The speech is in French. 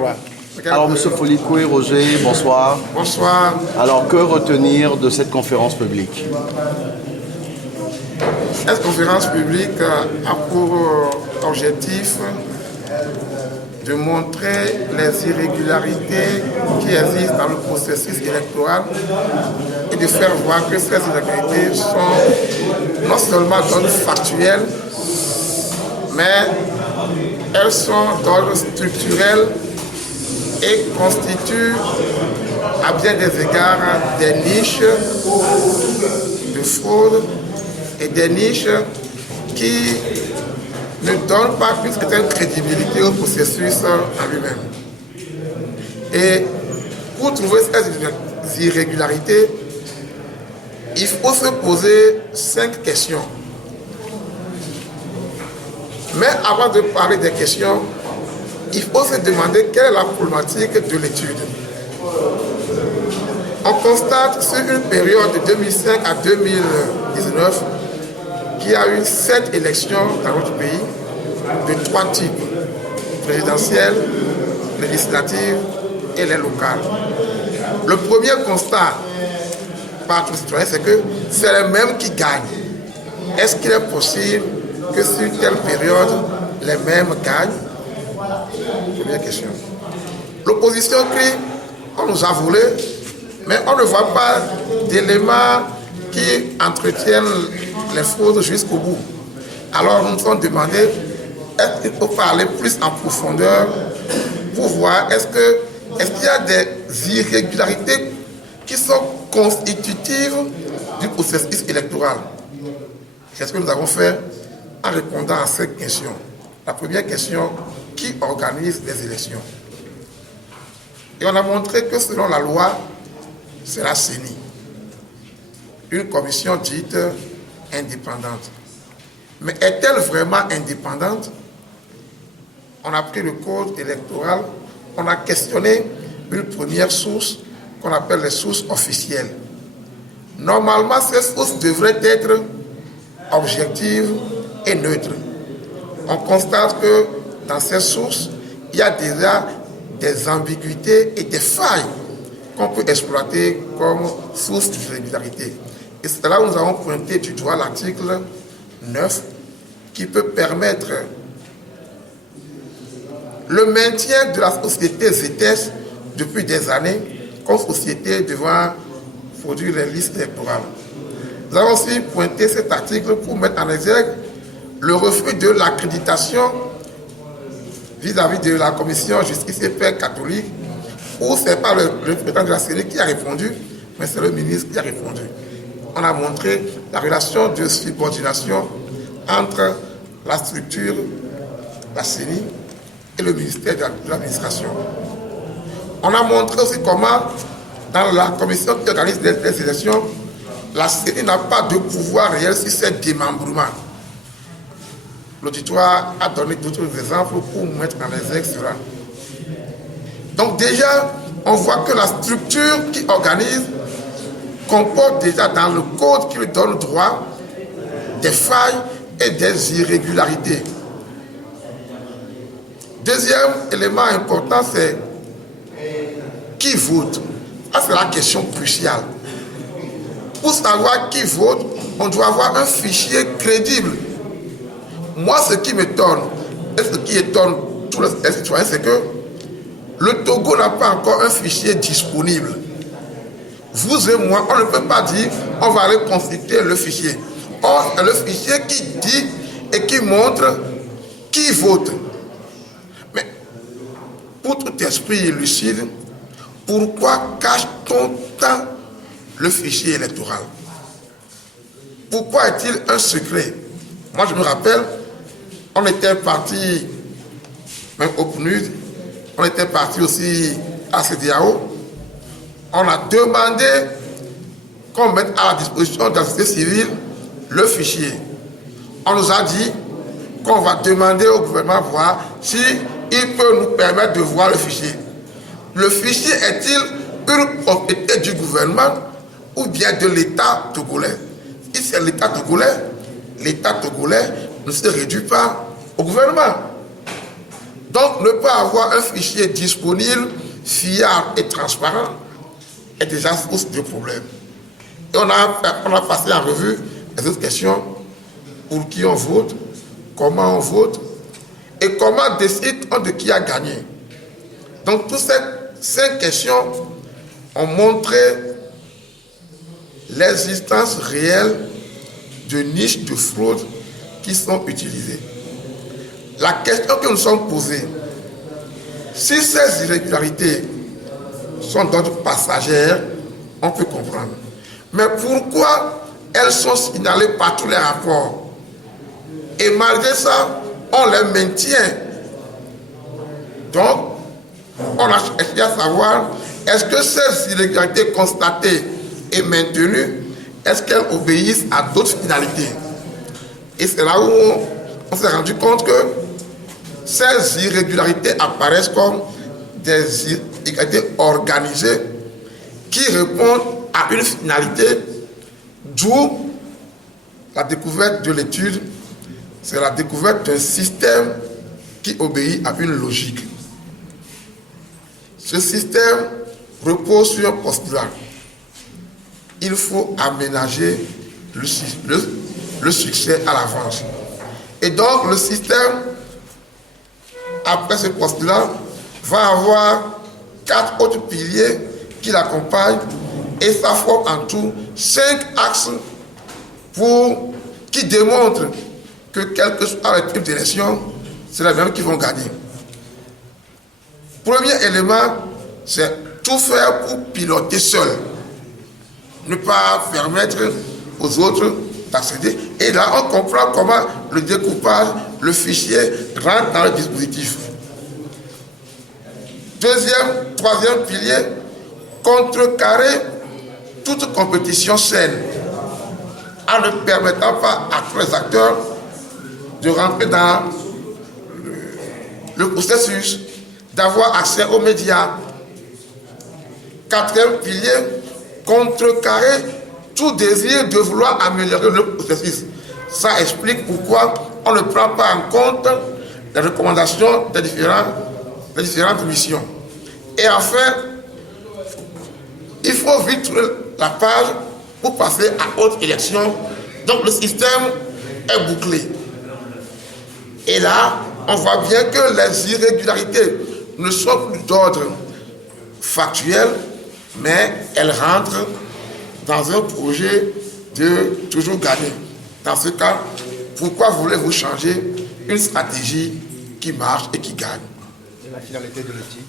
électoral. Alors, M. Folikoué, Roger, bonsoir. Bonsoir. Alors, que retenir de cette conférence publique? Cette conférence publique a pour objectif de montrer les irrégularités qui existent dans le processus électoral et de faire voir que ces irrégularités sont non seulement d'ordre factuel, mais elles sont d'ordre structurel et constituent à bien des égards des niches de fraude et des niches qui ne donnent pas une certaine crédibilité au processus en lui-même. Et pour trouver ces irrégularités, il faut se poser 5 questions. Mais avant de parler des questions, il faut se demander quelle est la problématique de l'étude. On constate sur une période de 2005 à 2019 qu'il y a eu 7 élections dans notre pays de 3 types, présidentielles, législatives et les locales. Le premier constat par tous les citoyens, c'est que c'est les mêmes qui gagnent. Est-ce qu'il est possible que sur telle période, les mêmes gagnent? Première question. L'opposition crie, on nous a volé, mais on ne voit pas d'éléments qui entretiennent les fraudes jusqu'au bout. Alors nous nous sommes demandé, est-ce qu'il faut parler plus en profondeur pour voir est-ce qu'il y a des irrégularités qui sont constitutives du processus électoral? C'est ce que nous avons fait en répondant à cette question. La première question, qui organise les élections? Et on a montré que selon la loi, c'est la CENI, une commission dite indépendante. Mais est-elle vraiment indépendante? On a pris le code électoral, on a questionné une première source qu'on appelle les sources officielles. Normalement, ces sources devraient être objectives et neutres. On constate que dans ces sources, il y a déjà des ambiguïtés et des failles qu'on peut exploiter comme source d'irrégularité. Et c'est là où nous avons pointé du doigt l'article 9 qui peut permettre le maintien de la société ZETES depuis des années comme société devant produire les listes électorales. Nous avons aussi pointé cet article pour mettre en exergue le refus de l'accréditation vis-à-vis de la commission justice et paix catholique, où ce n'est pas le représentant de la CENI qui a répondu, mais c'est le ministre qui a répondu. On a montré la relation de subordination entre la structure, la CENI, et le ministère de l'administration. On a montré aussi comment, dans la commission qui organise les élections, la CENI n'a pas de pouvoir réel sur ces démembrements. L'auditoire a donné d'autres exemples pour mettre en exergue cela. Donc déjà, on voit que la structure qui organise comporte déjà dans le code qui lui donne droit des failles et des irrégularités. Deuxième élément important, c'est qui vote. Ça, c'est la question cruciale. Pour savoir qui vote, on doit avoir un fichier crédible. Moi, ce qui m'étonne, et ce qui étonne tous les citoyens, c'est que le Togo n'a pas encore un fichier disponible. Vous et moi, on ne peut pas dire on va aller constituer le fichier. Or, c'est le fichier qui dit et qui montre qui vote. Mais pour tout esprit lucide, pourquoi cache-t-on tant le fichier électoral? Pourquoi est-il un secret? Moi, je me rappelle, on était parti, même au PNUD, on était parti aussi à CEDEAO. On a demandé qu'on mette à la disposition de la société civile le fichier. On nous a dit qu'on va demander au gouvernement voir s'il peut nous permettre de voir le fichier. Le fichier est-il une propriété du gouvernement ou bien de l'État togolais? Si c'est l'État togolais ne se réduit pas au gouvernement. Donc, ne pas avoir un fichier disponible, fiable et transparent est déjà source de problème. Et on a passé en revue les autres questions. Pour qui on vote, comment on vote, et comment décide-t-on de qui a gagné. Donc, toutes ces 5 questions ont montré l'existence réelle de niches de fraude qui sont utilisées. La question que nous sommes posées, si ces irrégularités sont d'ordre passagère, on peut comprendre. Mais pourquoi elles sont signalées par tous les rapports? Et malgré ça, on les maintient. Donc, on a cherché à savoir, est-ce que ces irrégularités constatées et maintenues, est-ce qu'elles obéissent à d'autres finalités? Et c'est là où on s'est rendu compte que ces irrégularités apparaissent comme des irrégularités organisées qui répondent à une finalité, d'où la découverte de l'étude. C'est la découverte d'un système qui obéit à une logique. Ce système repose sur un postulat. Il faut aménager le succès à l'avance. Et donc, le système, après ce postulat, va avoir 4 autres piliers qui l'accompagnent et ça forme en tout 5 axes qui démontrent que quel que soit le type d'élection, c'est les mêmes qui vont gagner. Premier élément, c'est tout faire pour piloter seul. Ne pas permettre aux autres d'accéder. Et là, on comprend comment le découpage, le fichier rentre dans le dispositif. Troisième pilier, contrecarrer toute compétition saine en ne permettant pas à tous les acteurs de rentrer dans le processus, d'avoir accès aux médias. 4e pilier, contrecarrer tout désir de vouloir améliorer le processus. Ça explique pourquoi on ne prend pas en compte les recommandations des différentes missions. Et enfin, il faut vite tourner la page pour passer à autre élection. Donc le système est bouclé. Et là, on voit bien que les irrégularités ne sont plus d'ordre factuel, mais elles rentrent dans un projet de toujours gagner. Dans ce cas, pourquoi voulez-vous changer une stratégie qui marche et qui gagne? Et la finalité de l'éthique?